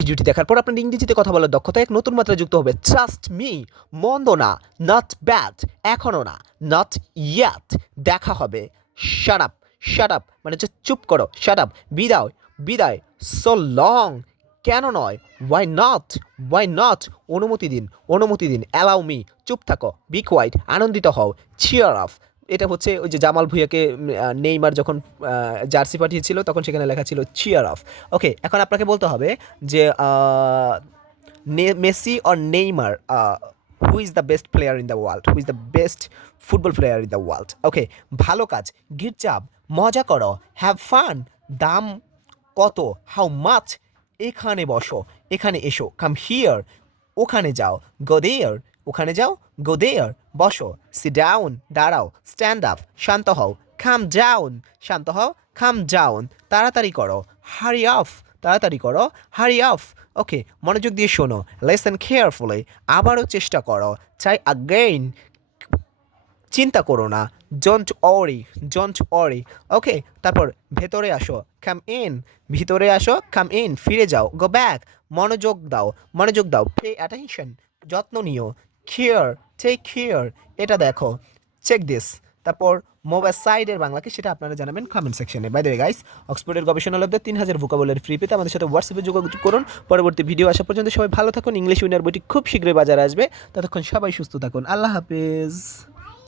ভিডিওটি দেখার পর আপনার ইংরেজিতে কথা বলার দক্ষতা এক নতুন মাত্রায় যুক্ত হবে। ট্রাস্ট মি, মন্দ না, নট ব্যাড, এখনও না, নট ইয়াট, দেখা হবে। শাট আপ, শাট আপ মানে হচ্ছে চুপ করো, শাট আপ। বিদায়, বিদায়, সো লং, কেন নয়, ওয়াই নট, অনুমতি দিন, অনুমতি দিন, অ্যালাউ মি, চুপ থাকো, বি কোয়াইট, আনন্দিত হও, চিয়ার অফ। এটা হচ্ছে ওই যে জামাল ভুঁইয়াকে নেইমার যখন জার্সি পাঠিয়েছিল তখন সেখানে লেখা ছিল চিয়ার অফ। ওকে, এখন আপনাকে বলতে হবে যে Messi or Neymar, who is the best player in the world, who is the best football player in the world. Okay, ভালো কাজ, গিট জাব, মজা করো, হ্যাভ ফান, দাম কত, হাউ মাচ, এখানে বসো, এখানে এসো, কাম হিয়ার, ওখানে যাও, গো দেয়ার, ওখানে যাও, গো দেয়ার, বসো, সি ডাউন, দাঁড়াও, স্ট্যান্ড আপ, শান্ত হও, কাম ডাউন, শান্ত হও, কাম ডাউন, তাড়াতাড়ি করো, হারি অফ, তাড়াতাড়ি করো, হারি অফ। ওকে, মনোযোগ দিয়ে শোনো, লিসেন কেয়ারফুলি, আবারও চেষ্টা করো, ট্রাই আগেইন, চিন্তা করো না, ডোন্ট ওয়ারি, ডোন্ট ওয়ারি। ওকে, তারপর ভেতরে আসো, কাম ইন, ভিতরে আসো, কাম ইন, ফিরে যাও, গো ব্যাক, মনোযোগ দাও, মনোযোগ দাও, পে অ্যাটেনশন, যত্ন নিও, কেয়ার, টেক কেয়ার, এটা দেখো, চেক দিস। তারপর মোবাইল সাইডের বাংলাকে সেটা আপনারা জানাবেন কমেন্ট সেকশনে। বাই দ্য ওয়ে গাইস, অক্সফোর্ডের গবেষণা লব্ধ 3000 ভোকাবুলারি ফ্রি পেতে আমাদের সাথে হোয়াটসঅ্যাপে যোগাযোগ করুন। পরবর্তী ভিডিও আসা পর্যন্ত সবাই ভালো থাকুন। ইংলিশ উইনার বইটি খুব শীঘ্রই বাজারে আসবে। ততক্ষণ সবাই সুস্থ থাকুন। আল্লাহ হাফেজ।